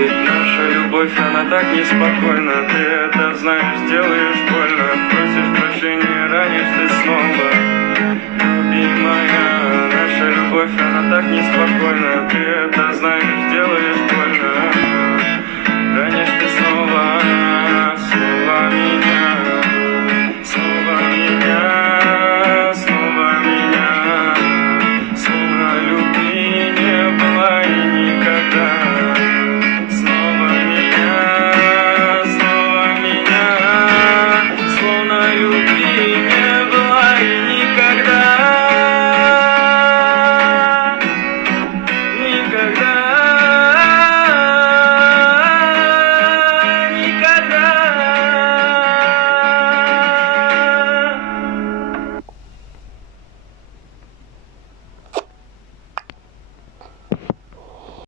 Ведь наша любовь, она так неспокойна. Ты это знаешь, делаешь больно. Просишь прощения, ранишь ты снова. Любимая, наша любовь, она так неспокойна. Ты это